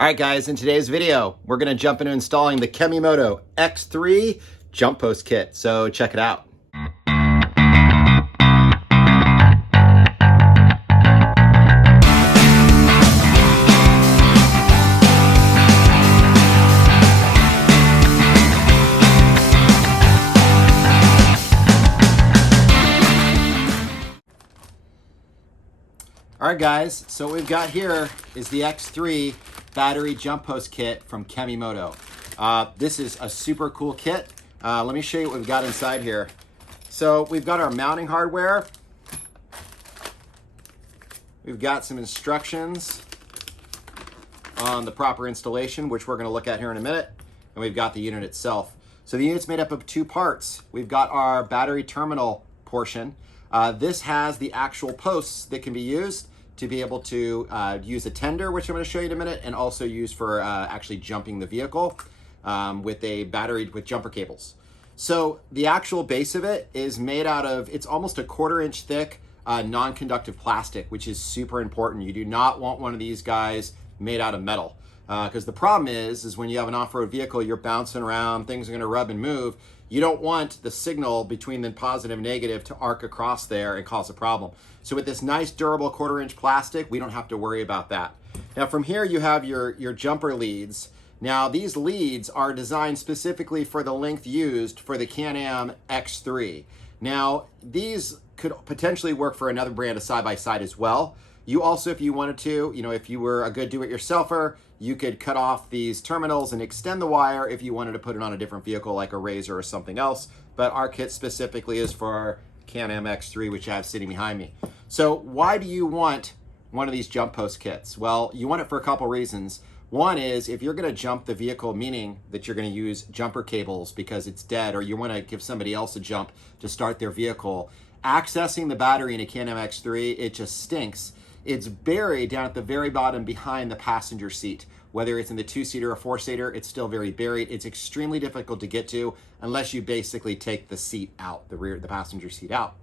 All right, guys, in today's video, we're going to jump into installing the Kemimoto X3 Jump Post Kit. So check it out. All right, guys, so what we've got here is the X3 Battery Jump Post Kit from Kemimoto. This is a super cool kit. Let me show you what we've got inside here. So we've got our mounting hardware. We've got some instructions on the proper installation, which we're going to look at here in a minute. And we've got the unit itself. So the unit's made up of two parts. We've got our battery terminal portion. This has the actual posts that can be used to be able to use a tender, which I'm going to show you in a minute, and also use for actually jumping the vehicle with a battery with jumper cables. So the actual base of it is made out of, it's almost a 1/4 inch thick non-conductive plastic, which is super important. You do not want one of these guys made out of metal. Because the problem is when you have an off-road vehicle, you're bouncing around, things are going to rub and move. You don't want the signal between the positive and negative to arc across there and cause a problem. So with this nice durable 1/4 inch plastic, we don't have to worry about that. Now from here you have your jumper leads. Now these leads are designed specifically for the length used for the Can-Am X3. Now these could potentially work for another brand of side-by-side as well. You also, if you wanted to, if you were a good do-it-yourselfer, you could cut off these terminals and extend the wire if you wanted to put it on a different vehicle like a Razor or something else. But our kit specifically is for our Can-Am X3, which I have sitting behind me. So why do you want one of these jump post kits? Well, you want it for a couple reasons. One is if you're going to jump the vehicle, meaning that you're going to use jumper cables because it's dead, or you want to give somebody else a jump to start their vehicle, accessing the battery in a Can-Am X3, it just stinks. It's buried down at the very bottom behind the passenger seat. Whether it's in the 2-seater or 4-seater, it's still very buried. It's extremely difficult to get to unless you basically take the seat out, the passenger seat out.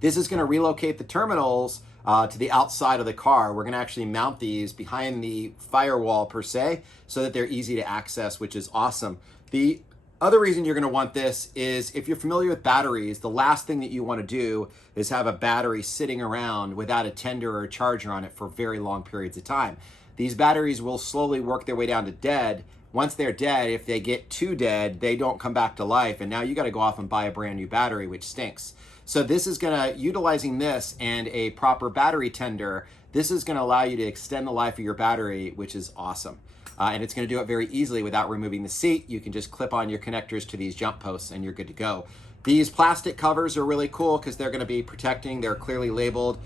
This is going to relocate the terminals to the outside of the car. We're going to actually mount these behind the firewall per se, so that they're easy to access, which is awesome. The other reason you're going to want this is if you're familiar with batteries, the last thing that you want to do is have a battery sitting around without a tender or a charger on it for very long periods of time. These batteries will slowly work their way down to dead. Once they're dead, if they get too dead, they don't come back to life. And now you got to go off and buy a brand new battery, which stinks. So this is going to, utilizing this and a proper battery tender, this is going to allow you to extend the life of your battery, which is awesome. And it's going to do it very easily without removing the seat. You can just clip on your connectors to these jump posts and you're good to go. These plastic covers are really cool because they're going to be protecting. They're clearly labeled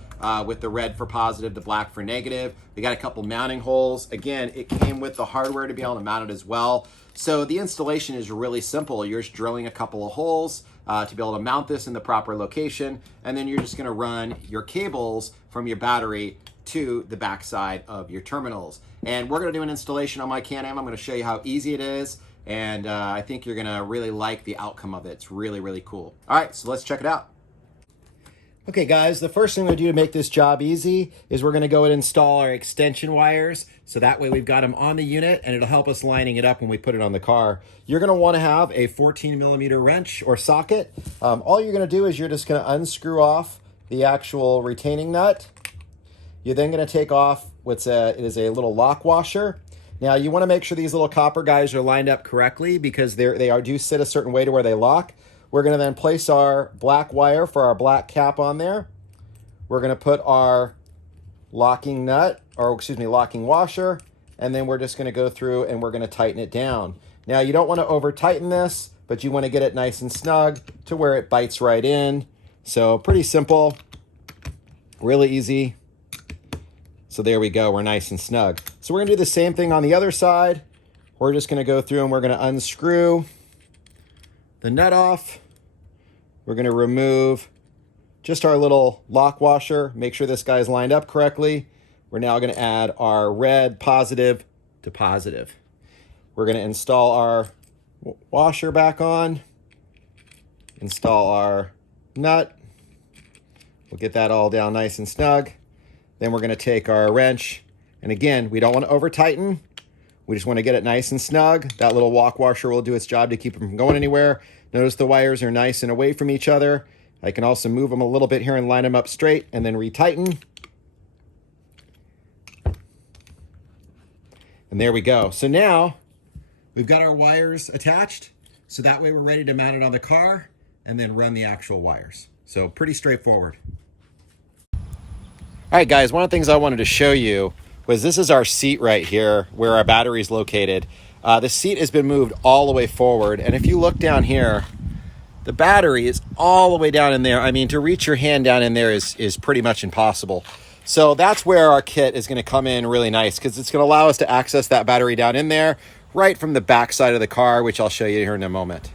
with the red for positive, the black for negative. We got a couple mounting holes. Again, it came with the hardware to be able to mount it as well. So the installation is really simple. You're just drilling a couple of holes to be able to mount this in the proper location. And then you're just going to run your cables from your battery to the backside of your terminals. And we're going to do an installation on my Can-Am. I'm going to show you how easy it is. And I think you're going to really like the outcome of it. It's really, really cool. All right, so let's check it out. Okay, guys, the first thing we do to make this job easy is we're going to go and install our extension wires. So that way we've got them on the unit and it'll help us lining it up when we put it on the car. You're going to want to have a 14mm wrench or socket. All you're going to do is you're just going to unscrew off the actual retaining nut. You're then going to take off it is a little lock washer. Now you want to make sure these little copper guys are lined up correctly because they do sit a certain way to where they lock. We're going to then place our black wire for our black cap on there. We're going to put our locking nut, or excuse me, locking washer, and then we're just going to go through and we're going to tighten it down. Now you don't want to over tighten this, but you want to get it nice and snug to where it bites right in. So pretty simple, really easy. So there we go, we're nice and snug. So we're gonna do the same thing on the other side. We're just gonna go through and we're gonna unscrew the nut off. We're gonna remove just our little lock washer, make sure this guy's lined up correctly. We're now gonna add our red positive to positive. We're gonna install our washer back on, install our nut. We'll get that all down nice and snug. Then we're going to take our wrench, and again, we don't want to over tighten. We just want to get it nice and snug. That little walk washer will do its job to keep them from going anywhere. Notice the wires are nice and away from each other. I can also move them a little bit here and line them up straight and then retighten. And there we go. So now we've got our wires attached. So that way we're ready to mount it on the car and then run the actual wires. So pretty straightforward. All right, guys, one of the things I wanted to show you was this is our seat right here where our battery is located. The seat has been moved all the way forward. And if you look down here, the battery is all the way down in there. I mean, to reach your hand down in there is pretty much impossible. So that's where our kit is going to come in really nice, because it's going to allow us to access that battery down in there right from the back side of the car, which I'll show you here in a moment.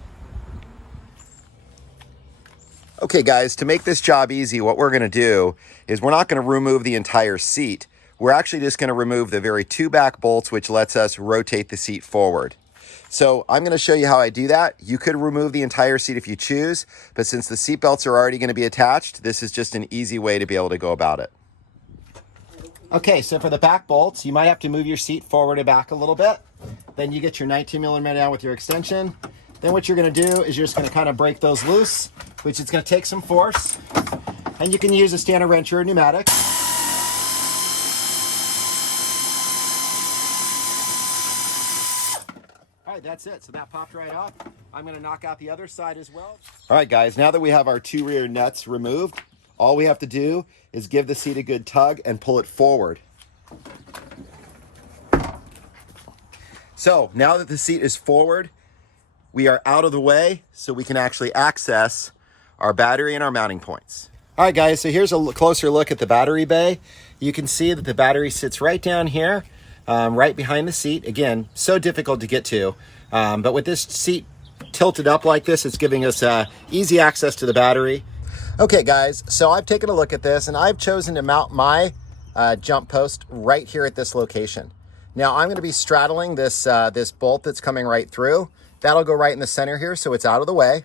Okay, guys, to make this job easy, what we're going to do is we're not going to remove the entire seat. We're actually just going to remove the very two back bolts, which lets us rotate the seat forward. So I'm going to show you how I do that. You could remove the entire seat if you choose, but since the seat belts are already going to be attached, this is just an easy way to be able to go about it. Okay, so for the back bolts, you might have to move your seat forward and back a little bit. Then you get your 19mm down with your extension. Then what you're going to do is you're just going to kind of break those loose, which is going to take some force. And you can use a standard wrench or a pneumatic. All right, that's it. So that popped right off. I'm going to knock out the other side as well. All right, guys, now that we have our two rear nuts removed, all we have to do is give the seat a good tug and pull it forward. So now that the seat is forward, we are out of the way so we can actually access our battery and our mounting points. All right, guys, so here's a closer look at the battery bay. You can see that the battery sits right down here, right behind the seat. Again, so difficult to get to, but with this seat tilted up like this, it's giving us easy access to the battery. Okay, guys, so I've taken a look at this and I've chosen to mount my jump post right here at this location. Now I'm going to be straddling this this bolt that's coming right through. That'll go right in the center here, so it's out of the way.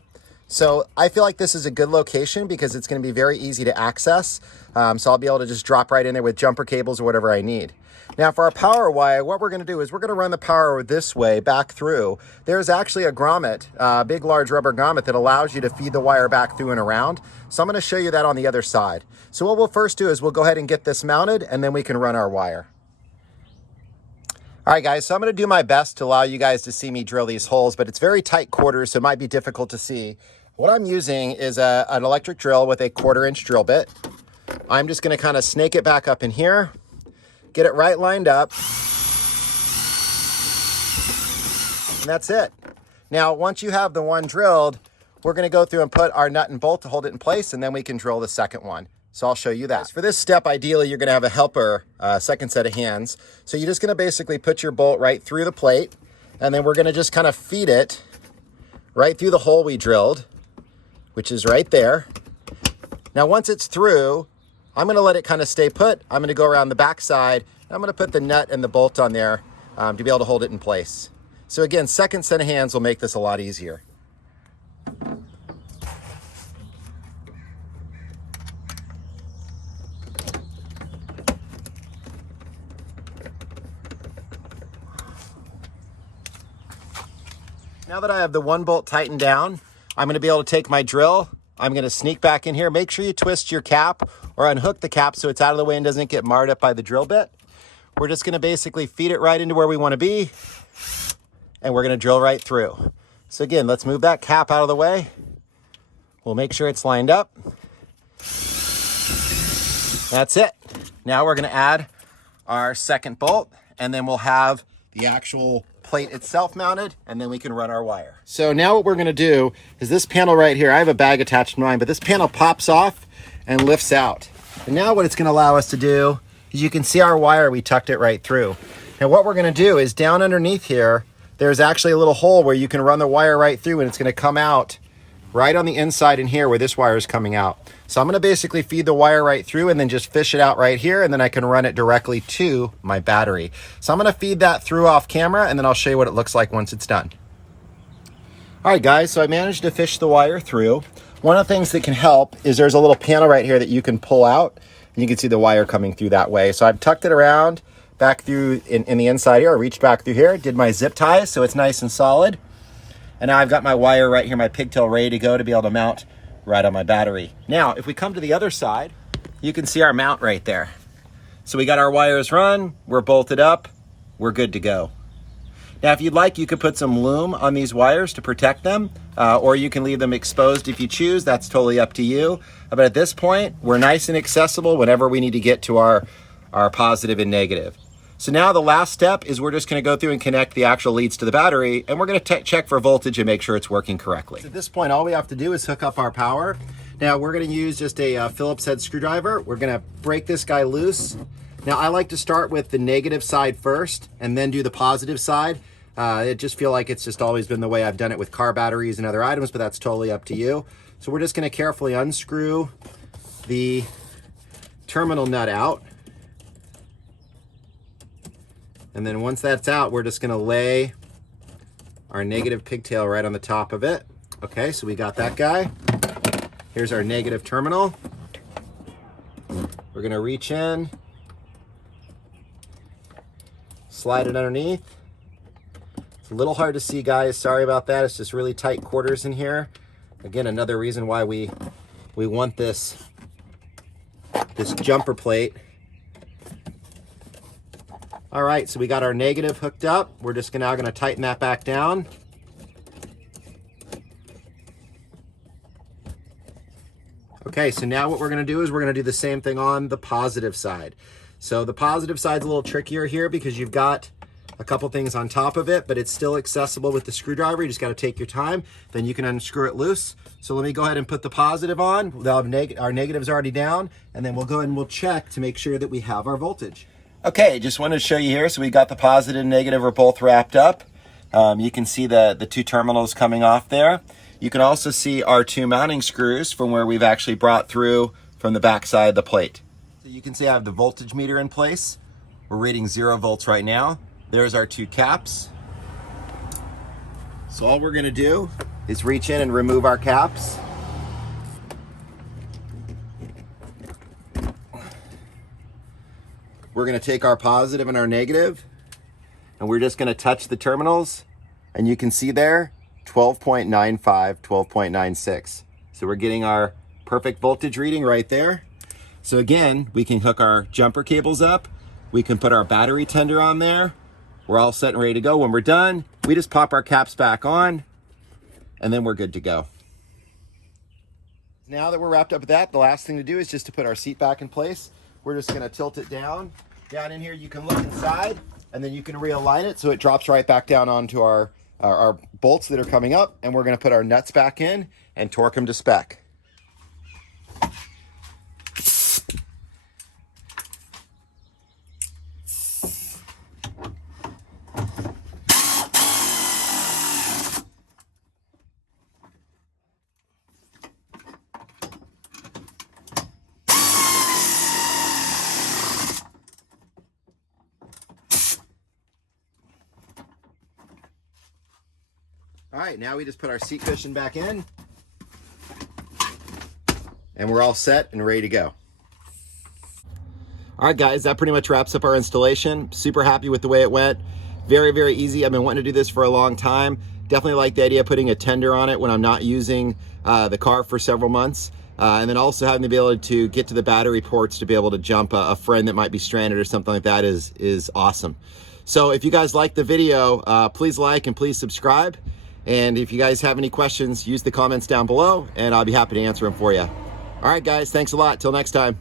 So I feel like this is a good location because it's going to be very easy to access. So I'll be able to just drop right in there with jumper cables or whatever I need. Now for our power wire, what we're going to do is we're going to run the power this way back through. There's actually a grommet, big large rubber grommet that allows you to feed the wire back through and around. So I'm going to show you that on the other side. So what we'll first do is we'll go ahead and get this mounted and then we can run our wire. All right, guys, so I'm going to do my best to allow you guys to see me drill these holes, but it's very tight quarters, so it might be difficult to see. What I'm using is an electric drill with a 1/4-inch drill bit. I'm just going to kind of snake it back up in here, get it right lined up, and that's it. Now, once you have the one drilled, we're going to go through and put our nut and bolt to hold it in place, and then we can drill the second one. So I'll show you that. For this step, ideally, you're going to have a helper, second set of hands. So you're just going to basically put your bolt right through the plate, and then we're going to just kind of feed it right through the hole we drilled, which is right there. Now, once it's through, I'm going to let it kind of stay put. I'm going to go around the back side. I'm going to put the nut and the bolt on there to be able to hold it in place. So again, second set of hands will make this a lot easier. Now that I have the one bolt tightened down, I'm going to be able to take my drill. I'm going to sneak back in here. Make sure you twist your cap or unhook the cap so it's out of the way and doesn't get marred up by the drill bit. We're just going to basically feed it right into where we want to be, and we're going to drill right through. So again, let's move that cap out of the way. We'll make sure it's lined up. That's it. Now we're going to add our second bolt, and then we'll have the actual plate itself mounted, and then we can run our wire. So now what we're going to do is this panel right here, I have a bag attached to mine, but this panel pops off and lifts out. And now what it's going to allow us to do is you can see our wire, we tucked it right through. Now what we're going to do is down underneath here, there's actually a little hole where you can run the wire right through, and it's going to come out right on the inside in here where this wire is coming out. So I'm going to basically feed the wire right through and then just fish it out right here, and then I can run it directly to my battery. So I'm going to feed that through off camera, and then I'll show you what it looks like once it's done. All right, guys, so I managed to fish the wire through. One of the things that can help is there's a little panel right here that you can pull out, and you can see the wire coming through that way. So I've tucked it around back through in the inside here. I reached back through here, did my zip ties so it's nice and solid. And now I've got my wire right here, my pigtail ready to go to be able to mount right on my battery. Now, if we come to the other side, you can see our mount right there. So we got our wires run, we're bolted up, we're good to go. Now, if you'd like, you could put some loom on these wires to protect them, or you can leave them exposed if you choose. That's totally up to you. But at this point, we're nice and accessible whenever we need to get to our positive and negative. So now the last step is we're just going to go through and connect the actual leads to the battery, and we're going to check for voltage and make sure it's working correctly. So at this point, all we have to do is hook up our power. Now we're going to use just a Phillips head screwdriver. We're going to break this guy loose. Now I like to start with the negative side first and then do the positive side. I just feel like it's just always been the way I've done it with car batteries and other items, but that's totally up to you. So we're just going to carefully unscrew the terminal nut out. And then once that's out, we're just going to lay our negative pigtail right on the top of it. Okay, so we got that guy. Here's our negative terminal. We're going to reach in, slide it underneath. It's a little hard to see, guys. Sorry about that. It's just really tight quarters in here. Again, another reason why we want this jumper plate. All right, so we got our negative hooked up. We're just now going to tighten that back down. Okay, so now what we're going to do is we're going to do the same thing on the positive side. So the positive side's a little trickier here because you've got a couple things on top of it, but it's still accessible with the screwdriver. You just got to take your time. Then you can unscrew it loose. So let me go ahead and put the positive on. They'll have our negative's already down, and then we'll go ahead and we'll check to make sure that we have our voltage. Okay, just wanted to show you here. So we got the positive and negative are both wrapped up. You can see the two terminals coming off there. You can also see our two mounting screws from where we've actually brought through from the back side of the plate. So you can see I have the voltage meter in place. We're reading 0 volts right now. There's our two caps. So all we're gonna do is reach in and remove our caps. We're going to take our positive and our negative, and we're just going to touch the terminals, and you can see there 12.95, 12.96. So we're getting our perfect voltage reading right there. So again, we can hook our jumper cables up. We can put our battery tender on there. We're all set and ready to go. When we're done, we just pop our caps back on, and then we're good to go. Now that we're wrapped up with that, the last thing to do is just to put our seat back in place. We're just going to tilt it down. Down in here, you can look inside, and then you can realign it so it drops right back down onto our bolts that are coming up, and we're going to put our nuts back in and torque them to spec. All right, now we just put our seat cushion back in, and we're all set and ready to go. All right, guys, that pretty much wraps up our installation. Super happy with the way it went. Very, very easy. I've been wanting to do this for a long time. Definitely like the idea of putting a tender on it when I'm not using the car for several months. And then also having the ability to get to the battery ports to be able to jump a friend that might be stranded or something like that is awesome. So if you guys like the video, please like and please subscribe. And if you guys have any questions, use the comments down below, and I'll be happy to answer them for you. All right, guys, thanks a lot. Till next time.